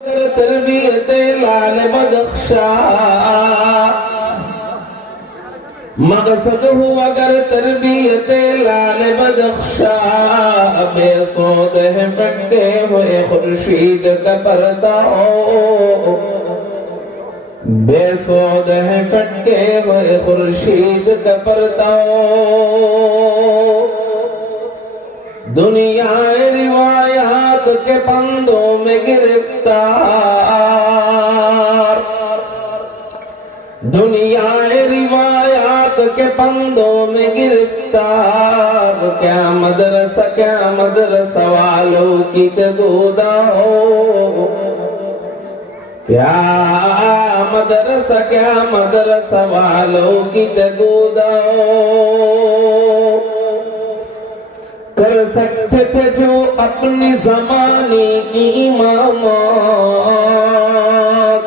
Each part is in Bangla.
तरबियत लाल बदख्शा मकसद हूँ अगर तरबियत लाल बदख्शा बेसोद है पटके हुए खुर्शीद का पर्दा हो बेसोद है पटके हुए खुर्शीद का पर्दा हो दुनिया रिवायात के पंदों में गिरफ्तार दुनिया रिवायात के पंदों में गिरफ्तार क्या मदरसा वालों की तगोदा हो क्या मदरसा वालों की तगोदा हो कर सकते थे जो अपनी ज़माने की इमामत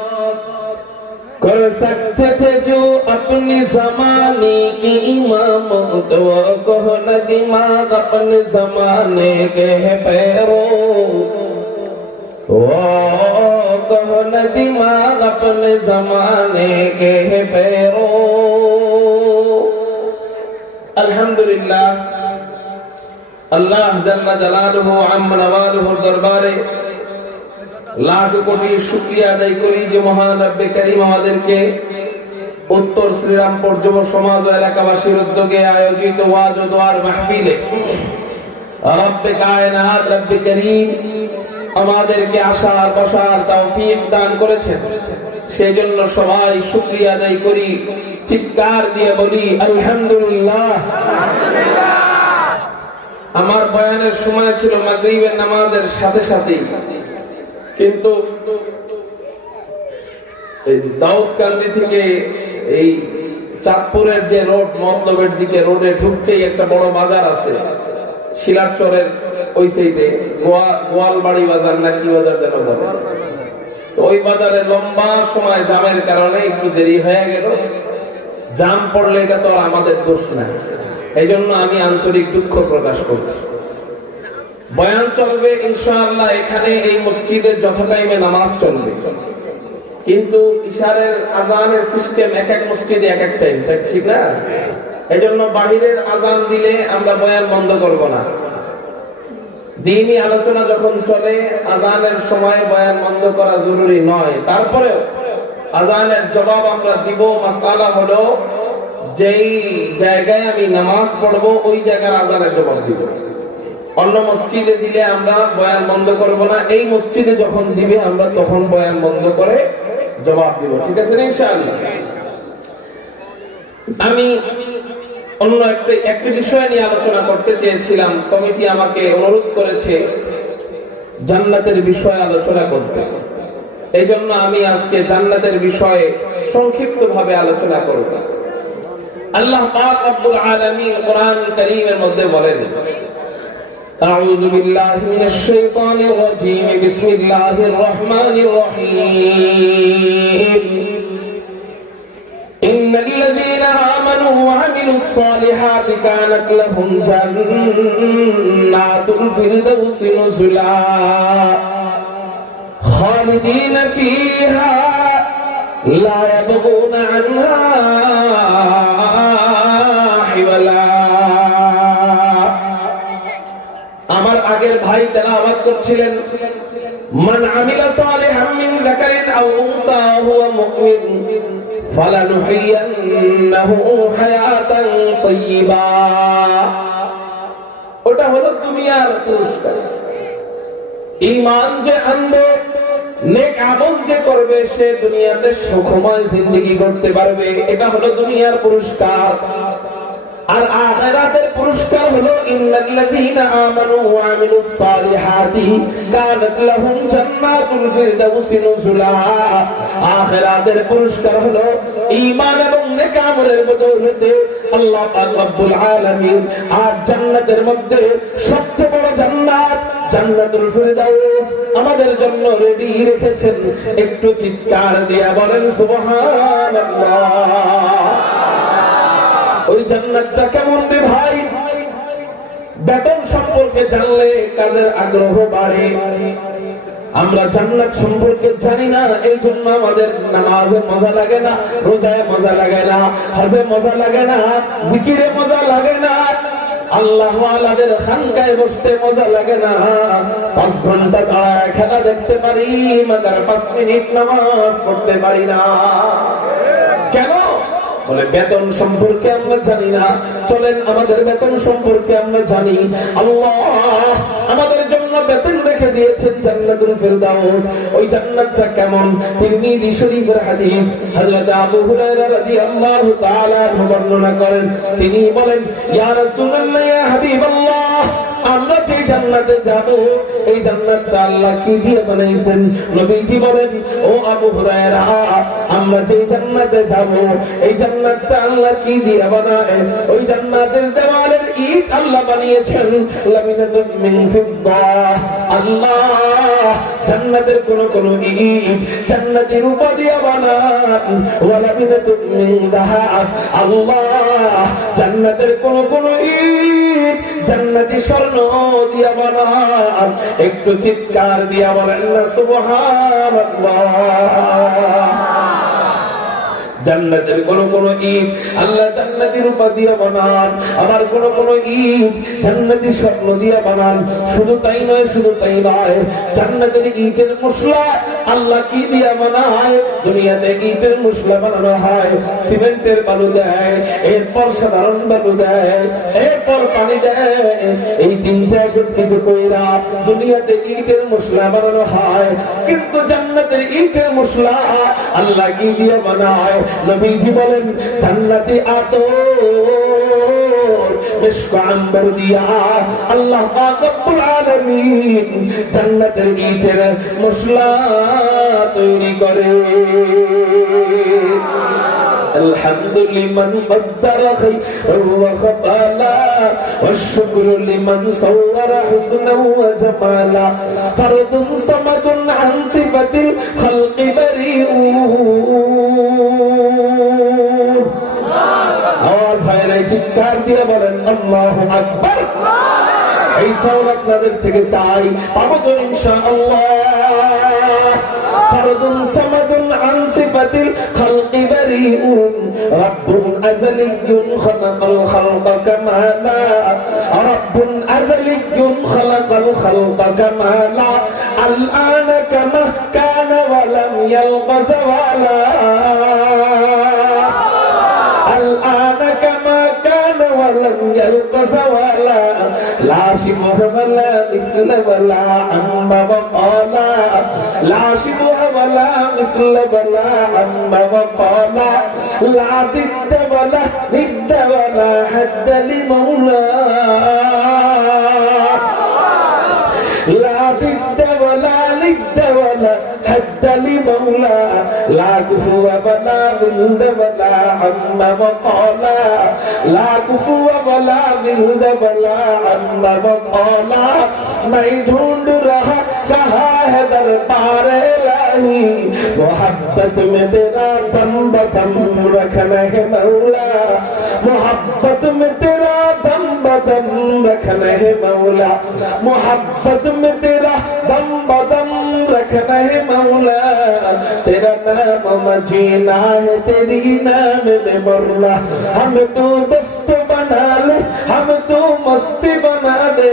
कर सकते थे जो अपनी ज़माने की इमामत वो कहो न दिमाग अपने ज़माने के पैरों वो कहो न दिमाग अपने ज़माने के पैरों। अल्हम्दुलिल्लाह अल्लाह जल्ला जलालुहु अम्मा नवालुहुर दरबारे लाख कोटी शुक्रिया আদায় করি যে মহান রব্বে করিম আমাদেরকে উত্তর শ্রীরামপুর যুব সমাজ ও এলাকাবাসীর উদ্যোগে আয়োজিত ওয়াজ ও দোয়ার মাহফিলে রব্বে কায়নাত রব্বে করিম আমাদেরকে আসার বসার তৌফিক দান করেছেন সেজন্য সবাই শুকরিয়া আদায় করি চিৎকার দিয়ে বলি আলহামদুলিল্লাহ। আমার বয়ানের সময় ছিল মাগরিবের নামাজের সাথে সাথে কিন্তু এই দাউদকান্দি থেকে এই চাঁদপুরের যে রোড মতলবের দিকে রোডে ঢুকতেই একটা বড় বাজার আছে শিলাচরের ওই সাইডে গোয়ালবাড়ি বাজার না কি বাজার যেন বলে তো ওই বাজারে লম্বা সময় জ্যামের কারণে একটু দেরি হয়ে গেল। জ্যাম পড়লে এটা তো আর আমাদের দোষ না, এইজন্য আমি আন্তরিক দুঃখ প্রকাশ করছি। বয়ান চলবে ইনশাআল্লাহ এখানে এই মসজিদের যথা টাইমে নামাজ চলবে, কিন্তু ইশারের আজানের সিস্টেম এক এক মসজিদে এক এক টাইম, ঠিক না? এইজন্য বাহিরের আজান দিলে আমরা বয়ান বন্ধ করব না। দ্বীনি আলোচনা যখন চলে আজানের সময় বয়ান বন্ধ করা জরুরি নয়, তারপরেও আজানের জবাব আমরা দিব। মাসআলা হলো যেই জায়গায় আমি নামাজ পড়বো ওই জায়গার আজানের জবাব দিব। অন্য মসজিদে দিলে আমরা বয়ান বন্ধ করব না, এই মসজিদে যখন দিবে আমরা তখন বয়ান বন্ধ করে জবাব দিব, ঠিক আছে ইনশাআল্লাহ। আমি অন্য একটা বিষয় নিয়ে আলোচনা করতে চেয়েছিলাম। কমিটি আমাকে অনুরোধ করেছে জান্নাতের বিষয়ে আলোচনা করতে, এই জন্য আমি আজকে জান্নাতের বিষয়ে সংক্ষিপ্তভাবে আলোচনা করব। আল্লাহ পাক রব্বুল আলামিন কোরআনুল কারীমের মধ্যে বলেন, আউযু বিল্লাহি মিনাশ শাইতানির রাজীম, বিসমিল্লাহির রহমানির রহিম। ইন্নাল্লাযীনা আমানু ওয়া আমিলুস সালিহাতি কানাত লাহুম জান্নাতুল ফিরদাউসি নুজুলা খালিদিনা ফীহা লা ইয়াবগুনা আনহা হিওয়ালা। আমার আগের ভাই তেলাওয়াত করছিলেন, মান আমিলা সালিহাম মিন যাকারিন আও উনসা হুয়া মুমিন ফালানুহিয়ান্নাহু হায়াতান তাইয়্যিবা। ওটা হলো দুনিয়ার পুরস্কার। ঈমান যে আনবে, নেক আমল যে করবে, সে দুনিয়াতে সুখময় জিন্দেগি করতে পারবে, এটা হলো দুনিয়ার পুরস্কার। আর আখিরাতের পুরস্কার হলো ইন্নাল্লাযীনা আমানু ওয়া আমিলুস সালিহাতি কানাত লাহুম জান্নাতুল ফিরদাউসি নুজুলা। আখিরাতের পুরস্কার হলো ঈমান এবং নেক আমলের বদৌলতে আল্লাহ পাক রব্বুল আলামিন আর জান্নাতের মধ্যে সবচেয়ে বড় জান্নাত জান্নাতুল ফিরদাউস আমাদের জন্য রেডি রেখেছেন। একটু চিৎকার দিয়ে বলেন সুবহানাল্লাহ। ওই জান্নাতটা কেমন রে ভাই? বেতন সম্পর্কে জানলে কাজের আগ্রহ বাড়ে, আমরা জান্নাত সম্পর্কে জানি না, এই জন্য আমাদের নামাজে মজা লাগে না, রোজায় মজা লাগে না, হজে মজা লাগে না, জিকিরে মজা লাগে না, আল্লাহ ওয়ালাদের খানকায় বসতে মজা লাগে না। 5 ঘন্টা দাঁড়ায় খেলা দেখতে পারি, মাগার 5 মিনিট নামাজ পড়তে পারি না। কেন? বলে বেতন সম্পর্কে আমরা জানি না। চলেন আমাদের বেতন সম্পর্কে আমরা জানি। আল্লাহ আমাদের জন্য বেতন রেখে দিয়েছেন জান্নাতুল ফেরদাউস। ওই জান্নাতটা কেমন? তিরমিজি শরীফের হাদিস হযরত আবু হুরায়রা রাদিয়াল্লাহু তাআলা বর্ণনা করেন। তিনি বলেন, ইয়া রাসূলুল্লাহ, ইয়া হাবিবাল্লাহ, আমরা যে জান্নাতে যাব এই জান্নাতটা আল্লাহ কি দিয়ে বানাইছেন? নবীজি বলেন, ও আবু হুরায়রা, আমরা যে জান্নাতে যাব এই জান্নাতটা আল্লাহ কি দিয়ে বানায়? ওই জান্নাতের দেওয়ালের ইট আল্লাহ বানিয়েছেন লামিনাতুন মিন ফিদ্দা। আল্লাহ জান্নাতের কোন ইট জান্নাতি রূপা দিয়ে বানান, ওয়া লামিনাতুন মিন যাহাব। আল্লাহ জান্নাতের কোন ইট জান্নাতি স্বর্ণ দিয়া বানান। একটু চিৎকার দিয়া বলেন না সুবহানাল্লাহ। জান্নাতের কোন ইট আল্লাহ জান্নাতি রূপা দিয়ে বানান, আবার কোন ইট জান্নাতি স্বর্ণ দিয়ে বানান। শুধু তাই নয়, জান্নাতের ইটের মশলা আল্লাহ কি দিয়ে বানায়? দুনিয়াতে ইটের মশলা বানানো হয়, সিমেন্টের বালু দেয়, এরপর সাধারণ বালু দেয়, এরপর পানি দেয়। এই তিনটা একত্রিত কইরা দুনিয়াতে ইটের মশলা বানানো হয়। কিন্তু জান্নাতের ইটের মশলা আল্লাহ কি দিয়ে বানায়? নবীজি বলেন, জান্নাতি আতর মিশক আম্বর দিয়া আল্লাহ পাক রব্বুল আলামিন জান্নাতের ইটের মশলা তৈরি করে। الحمد لمن قدر خيرا وخبالا والشكر لمن صور حسنا وجمالا فرد صمد عن صفة الخلق بريء। আওয়াজ হয় নাই, চিৎকার দিয়ে বলেন আল্লাহু আকবার। এই সাউন্ড আপনাদের থেকে চাই, পাবো তো ইনশাআল্লাহ। ফরদুন সামাদুন আন সিফাতিল খালকি বারিউন রাব্বুন আযালিয়্যুন খালাকাল খালকা কামালা রাব্বুন আযালিয়্যুন খালাকাল খালকা কামালা আল-আনা কামা কানা ওয়া লাম ইয়ালকা যাওয়ালা আল-আনা কামা কানা ওয়া লাম ইয়ালকা যাওয়ালা لا شبه ولا مثل ولا عم وقالا لا شبه ولا مثل ولا عم وقالا لا ضد ولا ند ولا حد لمولاه لا ضد ولا ند ولا حد لمولاه لا كفو ولا ضد ولا عم وقالا لا كفو ولا ضد ولا عم وقالا मैं ढूंढ रहा कहाँ है दरबार इलाही मोहब्बत में तेरा दम बदम रखना है मौला मोहब्बत में तेरा दम बदम रखना है मौला मोहब्बत में तेरा दम बदम रखना है मौला तेरा नाम मजीना है तेरी नाम में मरना हम तो दोस्त बना ले हम तो मस्ती बना दे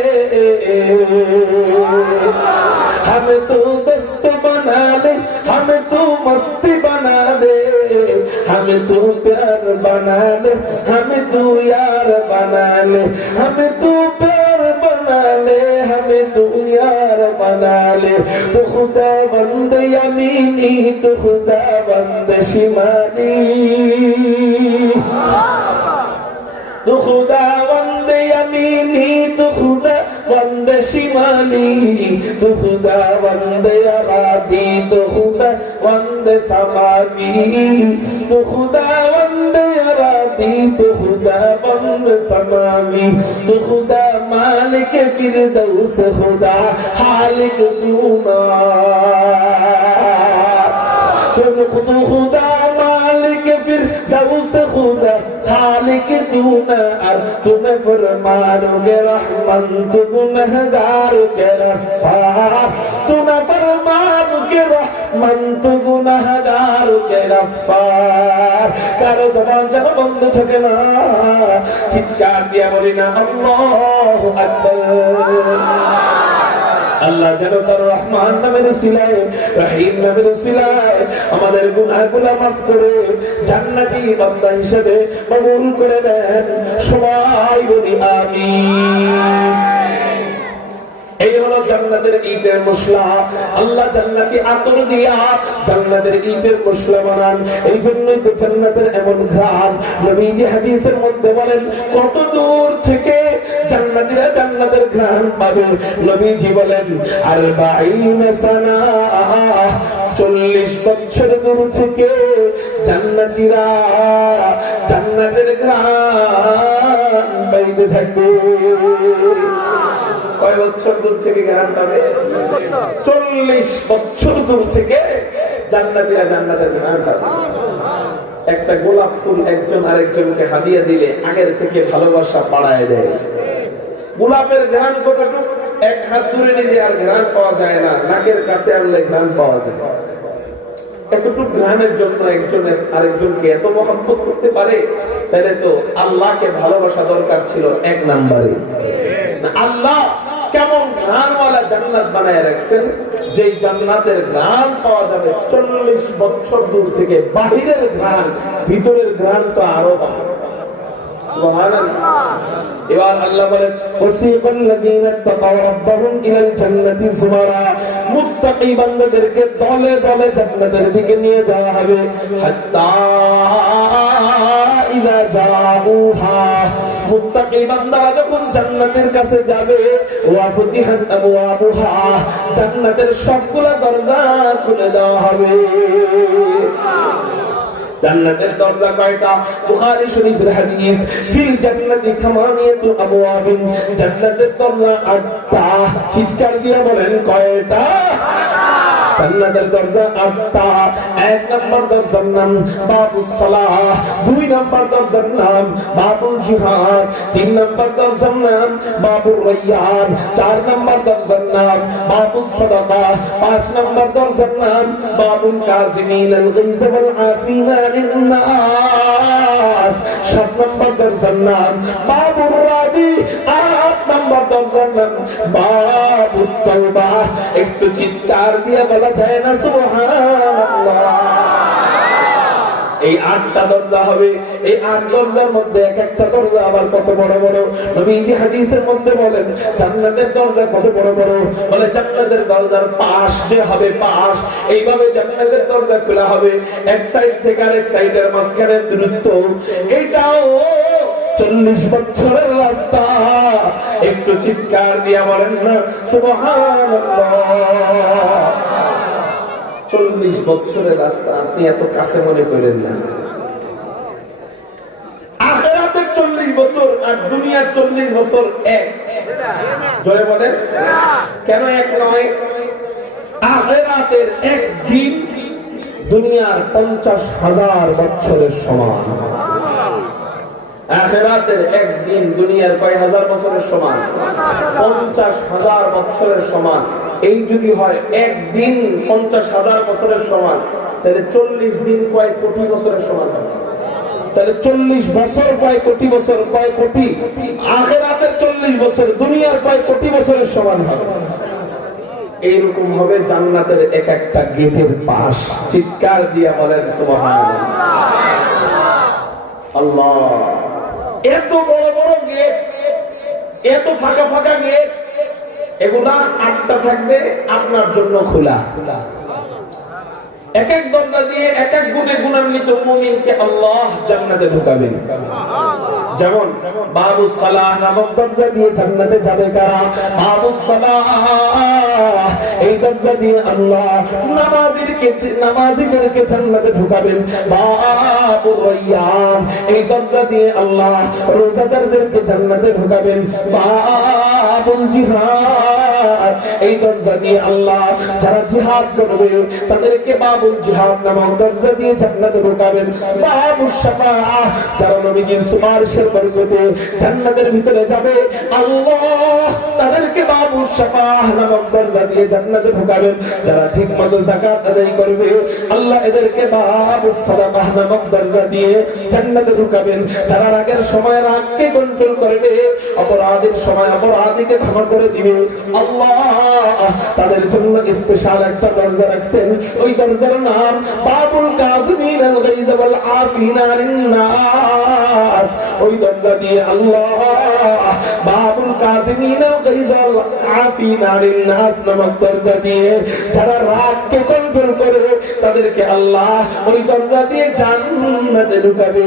हम तो दोस्त बना ले हम तो मस्ती बना दे हम तो प्यार बना ले हम तो यार बना ले हम तो प्यार बना ले हम तो यार बना ले तो खुदा बंद यमीनी तो खुदा बंद शिमाली तो खुदा बंद यमीनी तो खुदा बंद शिमाली तो खुदा बंद अरादी तो खुदा बंद समावी तो खुदा बंद अरादी तो खुदा बंद समावी तो खुदा मालिक फिरदौस खुदा हालिक दूना तो खुदा मालिक फिरदौस खुदा खालिक दूना तुम्हें फरमानो के रहमान तू गुनहगार के रफ़ा तू न फरमा রহমানুকে রহমান তু গুনাহগারুকে গফফার। কারো জবান যেন বন্ধ থাকে না, চিৎকার দিয়ে বলি না আল্লাহু আকবার। আল্লাহ যেন তার রহমান নামের উসিলায়, রহিম নামের উসিলায় আমাদের গুনাহগুলো মাফ করে জান্নাতি বান্দা হিসেবে কবুল করে নেন। সবাই বলি আমিন। এই হলো জান্নাতের ইটের মশলা। আল্লাহ জান্নাতি আতর দিয়া জান্নাতের ইটের মশলা বানান। এই জন্যই তো জান্নাতের এমন ঘ্রাণ। নবীজি হাদিসের মধ্যে বলেন কত দূর থেকে জান্নাতীরা জান্নাতের ঘ্রাণ পাবে। নবীজি বলেন 40 সানা, 40 বছর দূর থেকে জান্নাতীরা জান্নাতের ঘ্রাণ পাইতে থাকবে। কয় বছর দূর থেকে ঘ্রাণ পাবে? 40 বছর দূর থেকে জান্নাতীরা জান্নাতের ঘ্রাণ পাবে। একটা গোলাপ ফুল একজন আরেকজনকে হাদিয়া দিলে আগের থেকে ভালোবাসা বাড়ায় দেয়। গোলাপের ঘ্রাণ কতটুকু? এক হাত দূরে নিলে আর ঘ্রাণ পাওয়া যায় না, নাকের কাছে আনলে ঘ্রাণ পাওয়া যায়। এতটুকু ঘ্রাণের জন্য একজন আরেকজনকে এত মহব্বত করতে পারে, তাহলে তো আল্লাহকে ভালোবাসা দরকার ছিল এক নম্বরে। আল্লাহ কেমন ঘ্রাণওয়ালা জান্নাত বানায় রাখছেন, যে জান্নাতের ঘ্রাণ পাওয়া যাবে 40 বছর দূর থেকে। বাহিরের ঘ্রাণ, ভিতরের ঘ্রাণ তো আরো ভালো। সুবহানাল্লাহ। এবার আল্লাহ বলেন ওয়াসিকাল্লাযীনা তাকাউ রাব্বাহুম ইলাল জান্নাতি যুমারা, মুত্তাকি বান্দাদেরকে দলে দলে জান্নাতের দিকে নিয়ে যাওয়া হবে। হাত্তা ইযা জাউহা, মুত্তাকি বান্দারা যখন জান্নাতের কাছে যাবে, ওয়া ফুতিহাত আবওয়াবুহা, জান্নাতের সবগুলা দরজা খুলে দেওয়া হবে। জান্নাতের দরজা কয়টা? বুখারী শরীফের হাদিস, ফিল জান্নাতি খামানিয়াতু আবওয়াবিন, জান্নাতের দরজা 8টা। চিৎকার দিয়ে বলেন কয়টা? জান্নাতের দরজা 8টা। এক নম্বর দরজার নাম বাবুস সালাহ, 2 নম্বর দরজার নাম বাবুল জিহাদ, 3 নম্বর দরজার নাম বাবুর রায়্যান, 4 নম্বর দরজার নাম বাবুস সাদাকা, 5 নম্বর দরজার নাম বাবুল কাযিমিনাল গায়জ ওয়াল আফিনা আনিন নাস, 7 নম্বর দরজার নাম বাবুর রাদি, 8 নম্বর দরজার নাম বাবুত তাওবা। একটু চিৎকার দিয়ে বলা যায় না সুবহানাল্লাহ? এই 8টা দরজা হবে। এই 8 দরজার মধ্যে এক একটা দরজা আবার কত বড় বড়। নবীজি হাদিসের মধ্যে বলেন জান্নাতের দরজা কত বড় বড়। বলে জান্নাতের দরজার পাশ যে হবে, পাশ এইভাবে জান্নাতের দরজা খোলা হবে, এক সাইড থেকে আরেক সাইডের মাঝখানে দূরত্ব এটাও 40 বছরের রাস্তা। একটু চিৎকার দিয়া বলেন না সুবহানাল্লাহ? 40 বছরের রাস্তা আপনি এত কাছে মনে করেন না। আখিরাতের 40 বছর আর দুনিয়ার 40 বছর এক। জোরে বলেন কেন এক নয়? আখিরাতের এক দিন দুনিয়ার 50,000 বছরের সমান। আখিরাতের এক দিন দুনিয়ার কয় হাজার বছরের সমান? 50,000 বছরের সমান। এই যদি হয় এক দিন 50,000 বছরের সমান, তাহলে 40 দিন কয় কোটি বছরের সমান হবে। তাহলে 40 বছর কয় কোটি বছর, কয় কোটি। আখিরাতের 40 বছর দুনিয়ার কয় কোটি বছরের সমান হবে। এইরকম হবে জান্নাতের এক একটা গেটের পাশ। চিৎকার দিয়ে বলেন সুবহানাল্লাহ। আল্লাহ, এত বড় বড় গেট, এত ফাঁকা ফাঁকা গেট, এগুলা 8টা থাকবে আপনার জন্য খোলা। এক এক দরজা দিয়ে এক এক গুণে গুণান্বিত মুমিনকে আল্লাহ জান্নাতে ঢুকাবেন। যেমন বাবুস সালাহ নামক দরজা দিয়ে জান্নাতে যাবে কারা? বাবুস সালাহ, এই দরজা দিয়ে আল্লাহ নামাজীদেরকে জান্নাতে ঢুকাবেন। বাবুর রায়্যান, এই দরজা দিয়ে আল্লাহ রোজাদারদেরকে জান্নাতে ঢুকাবেন। বাবুল জিহাদ, এই দরজা দিয়ে আল্লাহ যারা জিহাদ করবে তাদেরকে বাবুল জিহাদ নামক দরজা দিয়ে জান্নাতে ঢোকাবেন। বাবুল শাফাআহ, যারা নবীজির সুপারিশের বরকতে জান্নাতের ভিতরে যাবে আল্লাহ তাদেরকে বাবুল শাফাআহ নামক দরজা দিয়ে জান্নাতে ঢোকাবেন। যারা ঠিকমতো যাকাত আদায় করবে আল্লাহ এদেরকে বাবুস সাদাকাহ নামক দরজা দিয়ে জান্নাতে ঢোকাবেন। যারা রাগের সময় রাগকে কন্ট্রোল করবে, অপরাধের সময় অপরাধীকে ক্ষমা করে দিবে আল্লাহ তাদের জন্য স্পেশাল একটা দরজা রাখছেন। ওই দরজার নাম বাবুল কাযিমিন আল গায়জ ওয়াল আফিনা আনিন নাস। ওই দরজা দিয়ে আল্লাহ বাবুল কাযিমিন আল গায়জ ওয়াল আফিনা আনিন নাস নামক দরজা দিয়ে যারা রাগকে কন্ট্রোল করে তাদেরকে আল্লাহ ওই দরজা দিয়ে জান্নাতে ঢুকাবে।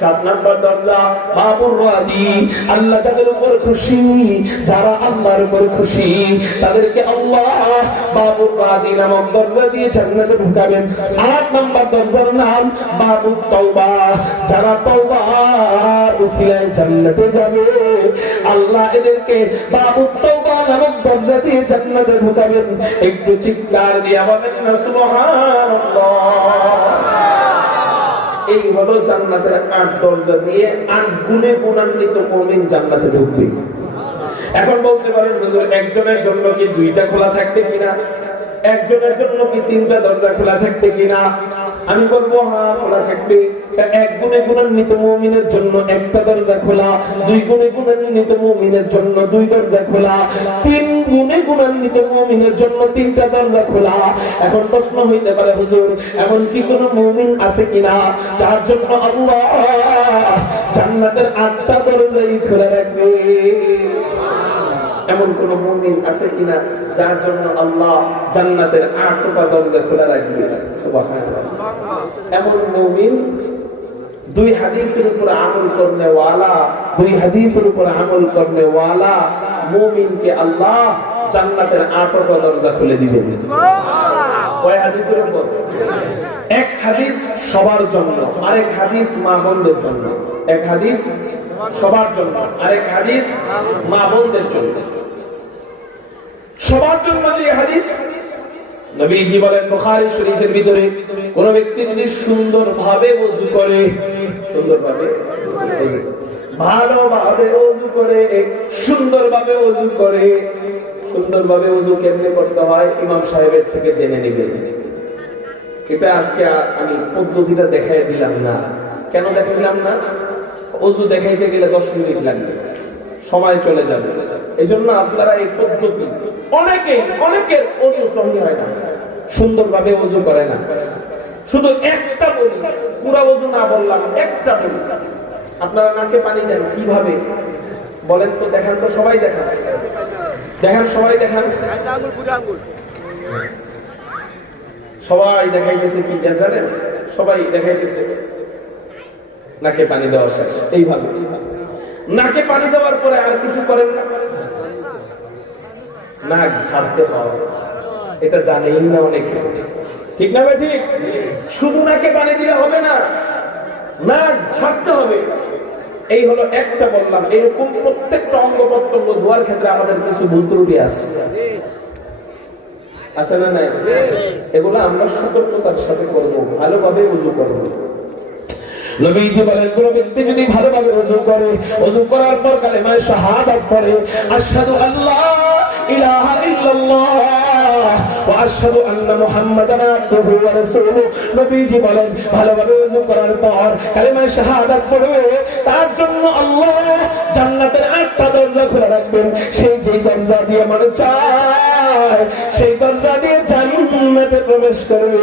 7 নম্বর দরজা বাবুর রাদি, আল্লাহ যাদের উপর খুশি, যারা আল্লাহর উপর খুশি তাদেরকে আল্লাহ বাবুর রাদি নামক দরজা দিয়ে জান্নাতে ঢুকাবেন। 8 নম্বর দরজার নাম বাবুত তাওবা, যারা তওবার উসিলায় জান্নাতে যাবে আল্লাহ এদেরকে বাবুত তাওবা নামক দরজা দিয়ে জান্নাতে ঢুকাবেন। একটু চিৎকার দিয়ে বলেন না সুবহানাল্লাহ। এই হলো জান্নাতের 8 দরজা দিয়ে 8 গুণে গুণান্বিত মুমিন জান্নাতে ঢুকবে। এখন বলতে পারেন হুজুর একজনের জন্য কি 2টা খোলা থাকবে কিনা, একজনের জন্য কি 3টা দরজা খোলা থাকবে কিনা? আমি বলবো হ্যাঁ খোলা থাকবে। 1 গুণে গুণান্বিত মুমিনের জন্য 1টা দরজা খোলা, 2 গুণে গুণান্বিত মুমিনের জন্য 2 দরজা খোলা, 3 গুণে গুণান্বিত মুমিনের জন্য 3টা দরজা খোলা। এখন প্রশ্ন হইতে পারে হুজুর এমন কি কোন মুমিন আছে কিনা যার জন্য আল্লাহ জান্নাতের 8টা দরজাই খোলা রাখবে? এমন কোন মুমিন আছে কিনা যার জন্য আল্লাহ জান্নাতের 8টা দরজা খোলা রাখবে? সুবহানাল্লাহ। এমন মুমিন 2 হাদিসের উপর আমল করনে ওয়ালা, 2 হাদিসের উপর আমল করনে ওয়ালা মুমিনকে আল্লাহ জান্নাতের 8টা দরজা খুলে দিবেন। কয় হাদিসের উপর? এক হাদিস সবার জন্য, আরেক হাদিস মা বোনদের জন্য। এক হাদিস সবার জন্য, আরেক হাদিস মা বোনদের জন্য। সবার জন্য যে হাদিস নবীজি বলেন বুখারী শরীফের ভিতরে, কোন ব্যক্তি যদি সুন্দরভাবে ওযু করে, সুন্দরভাবে ভালোভাবে ওযু করে, সুন্দরভাবে ওযু করে, সুন্দরভাবে ওযু কেমনে করতে হয় ইমাম সাহেবের থেকে জেনে নেবেন। এটা আজকে আমি পদ্ধতিটা দেখাই দিলাম না। কেন দেখাইলাম না? ওযু দেখাইতে গেলে 10 মিনিট লাগবে, সময় চলে যাবে। এজন্য আপনারা এই পদ্ধতি, অনেকের ওযু সহি হয় না, সুন্দরভাবে ওযু করে না। শুধু একটা বলি, পুরা ওযু না বললাম, একটা বলি। আপনারা নাকে পানি দেন কিভাবে বলেন তো? দেখান তো, সবাই দেখান, দেখান, সবাই দেখান। সবাই দেখাইতেছে কি জানেন? সবাই দেখাইতেছে নাকে পানি দেওয়া শেষ। এইভাবে নাকে পানি দেওয়ার পরে আর কিছু করেন না, নাক ঝাড়তে হয়। এটা জানেই না অনেকে, ঠিক না ভাই? ঠিক। শুধু নাকে পানি দিলে হবে না, নাক ঝাড়তে হবে। এই হলো একটা বললাম। এরকম প্রত্যেকটা অঙ্গ প্রত্যঙ্গ ধোয়ার ক্ষেত্রে আমাদের কিছু ভুল ত্রুটি আছে না নাই? এগুলো আমরা সতর্কতার সাথে করব, ভালোভাবে ওযু করব। নবীজি বলেন কোন ব্যক্তি যদি ভালোভাবে ওযু করে, ওযু করার পর কালেমা শাহাদাত পড়ে, আশহাদু আল্লাহ ইলাহা ইল্লাল্লাহ ওয়া আশহাদু আন্না মুহাম্মাদান আবদুহু ওয়া রাসূলুহু, নবীজি বলেন ভালোভাবে ওযু করার পর কালেমা শাহাদাত পড়বে, তার জন্য আল্লাহ জান্নাতের 8টা দরজা খোলা রাখবেন। সেই যে দরজা দিয়ে মানুষ চায় সেই দরজা দিয়ে জান্নাতে প্রবেশ করবে।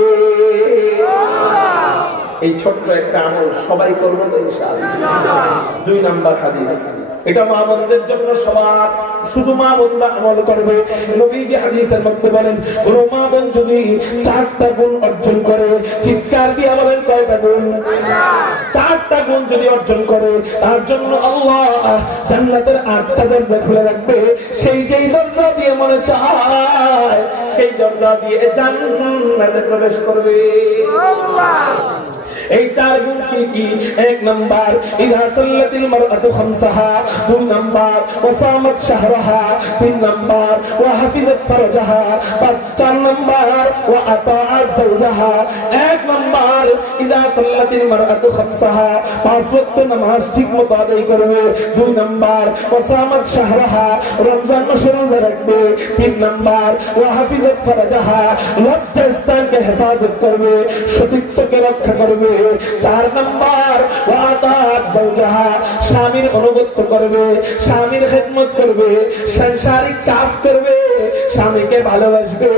এই ছোট্ট একটা আমল সবাই করবো তো ইনশাআল্লাহ। 2 নাম্বার হাদিস, এটা মা বোনদের জন্য সবার, শুধু মা বোনরা আমল করবে। নবীজি হাদিসের মধ্যে বলেন কোন মা বোন যদি 4টা গুণ অর্জন করে, চিৎকার দিয়ে বলেন কয়টা গুণ? 4টা গুণ যদি অর্জন করে তার জন্য আল্লাহ জান্নাতের 8টা দরজা খুলে রাখবে। সেই যেই দরজা দিয়ে মনে চায় সেই দরজা দিয়ে জান্নাতে প্রবেশ করবে। এই চার গুণ কি কি? এক নাম্বার ইযা সাল্লাতিল মারআতু খামসাহা, দুই নাম্বার ওয়াসামাত শাহরাহা, তিন নাম্বার ওয়া হাফিজাত ফারজাহা, চার নাম্বার ওয়া আতাআত যাওজাহা। এক নাম্বার ইযা সাল্লাতিল মারআতু খামসাহা, পাঁচ ওয়াক্ত নামাজ ঠিকমতো আদায় করবে। দুই নাম্বার ওয়াসামাত শাহরাহা, রমজান মাসে রোজা রাখবে। তিন নাম্বার ওয়া হাফিজাত ফারজাহা, লজ্জাস্থানকে হেফাজত করবে, সতীত্বকে রক্ষা করবে। চার নাম্বার ওয়া আতাআত যাওজাহা, স্বামীর অনুগত্য করবে, স্বামীর খেদমত করবে, সাংসারিক কাজ করবে, স্বামীকে ভালোবাসবে।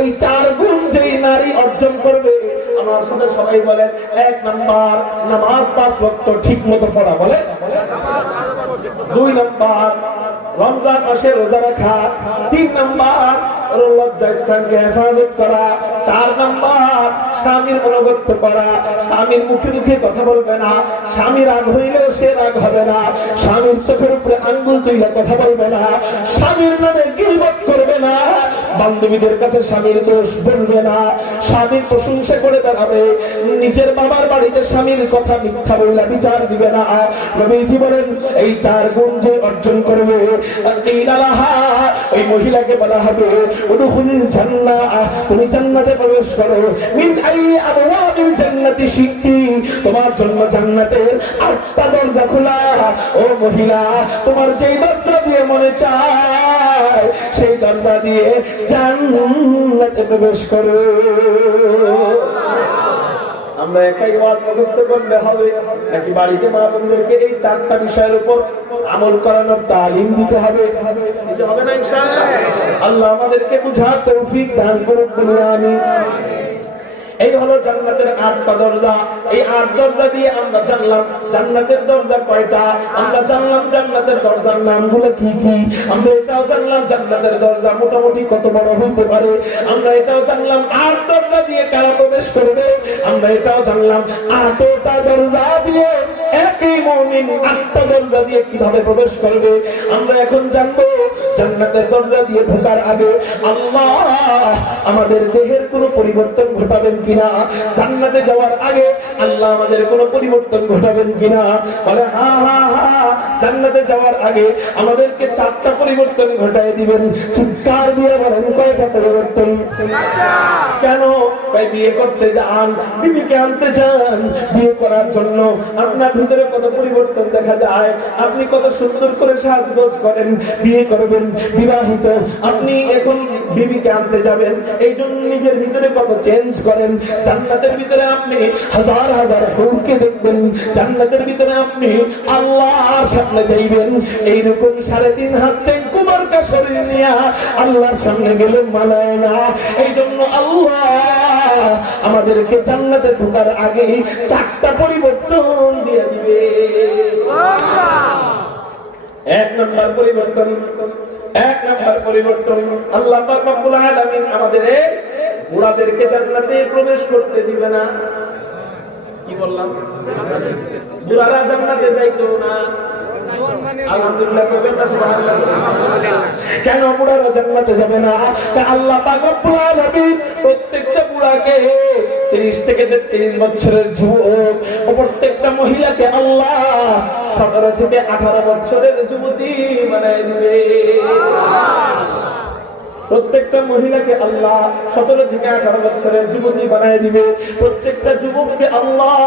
এই চার গুণ যেই নারী অর্জন করবে, আমার সাথে সবাই বলেন, এক নাম্বার নামাজ পাঁচ ওয়াক্ত ঠিকমতো পড়া, বলে। দুই নাম্বার রমজান মাসে রোজা রাখা। তিন নাম্বার লজ্জাস্থানকে হেফাজত করা। চার নাম্বার স্বামীর অনুগত্য করা, স্বামীর মুখে মুখে কথা বলবে না, স্বামী রাগ হইলেও সে রাগ হবে না, স্বামীর চোখের উপরে আঙ্গুল তুলে কথা বলবে না, স্বামীর নামে গীবত করবে না, বান্ধবীদের কাছে স্বামীর দোষ বলবে না, স্বামীর প্রশংসা করে বেড়াবে, নিজের বাবার বাড়িতে স্বামীর কথা মিথ্যা বইলা বিচার দিবে না। নবীজি বলেন, এই চার গুণ যে অর্জন করবে, ওই মহিলাকে বলা হবে উদখুলিল জান্নাহ, তুমি জান্নাতে প্রবেশ করো। মিন আই আবওয়াবিল জান্নাতি শিকতি, তোমার জন্য জান্নাতের 8টা দরজা খোলা। ও মহিলা, তোমার যেই দরজা দিয়ে মনে চায় সেই দরজা দিয়ে জান্নাতে প্রবেশ করো। আমরা একাই ওয়াজ মুখস্থ করলে হবে নাকি বাড়িতে মা বোনদেরকে এই চারটা বিষয়ের উপর আমল করানোর তালিম দিতে হবে? দিতে হবে না ইনশাআল্লাহ? আল্লাহ আমাদেরকে বুঝার তৌফিক দান করুন, বলি আমিন। এই হলো জান্নাতের 8টা দরজা। এই 8 দরজা দিয়ে আমরা জানলাম জান্নাতের দরজা কয়টা, আমরা জানলাম জান্নাতের দরজার নামগুলো কি কি, আমরা এটাও জানলাম জান্নাতের দরজা মোটামুটি কত বড় হইতে পারে, আমরা এটাও জানলাম 8 দরজা দিয়ে কারা প্রবেশ করবে, আমরা এটাও জানলাম 8টা দরজা দিয়ে একই মুমিন 8টা দরজা দিয়ে কিভাবে প্রবেশ করবে। আমরা এখন জানবো জান্নাতের দরজা দিয়ে ঢোকার আগে আল্লাহ আমাদের দেহের কোনো পরিবর্তন ঘটাবেন কিনা, জান্নাতে যাওয়ার আগে আল্লাহ আমাদের কোনো পরিবর্তন ঘটাবেন কিনা। বলে হ্যাঁ হ্যাঁ হ্যাঁ, জান্নাতে যাওয়ার আগে আমাদেরকে 4টা পরিবর্তন ঘটায় দিবেন। চিৎকার দিয়ে বলেন, কয়টা পরিবর্তন? কেন? ভাই বিয়ে করতে যান, বিবিকে আনতে যান, বিয়ে করার জন্য আপনার ভিতরে কত পরিবর্তন দেখা যায়। আপনি কত সুন্দর করে সাজগোজ করেন, বিয়ে করবেন, বিবাহিত, আপনি এখন বিবিকে আনতে যাবেন, এই জন্য নিজের ভিতরে কত চেঞ্জ করেন। জান্নাতের ভিতরে আপনি হাজার হাজার হুরকে দেখবেন, জান্নাতের ভিতরে আপনি আল্লাহর সামনে যাইবেন। এইরকম 3.5 হাত কুমার কা শরীর নিয়ে আল্লাহর সামনে গেলে মানায় না। এই জন্য আল্লাহ আমাদেরকে জান্নাতে ঢোকার আগে 4টা পরিবর্তন দিয়ে দিবে। 1 নম্বর পরিবর্তন, 1 নম্বর পরিবর্তন, আল্লাহ পাক রব্বুল আলামিন আমাদের বুড়াদেরকে জান্নাতে প্রবেশ করতে দিবে না। কি বললাম? বুড়ারা জান্নাতে যাইতো না। আলহামদুলিল্লাহ কইবেন না সুবহানাল্লাহ? কেন বুড়ারা জান্নাতে যাবে না? আল্লাহ পাক রব্বুল আলামিন প্রত্যেকটা বুড়াকে 30 থেকে 33 বছরের যুবক ও প্রত্যেকটা মহিলাকে আল্লাহ 17 থেকে 18 বছরের যুবতী বানায় দিবে। প্রত্যেকটা মহিলাকে আল্লাহ 17 থেকে 18 বছরের যুবতী বানায় দিবে। প্রত্যেকটা যুবককে আল্লাহ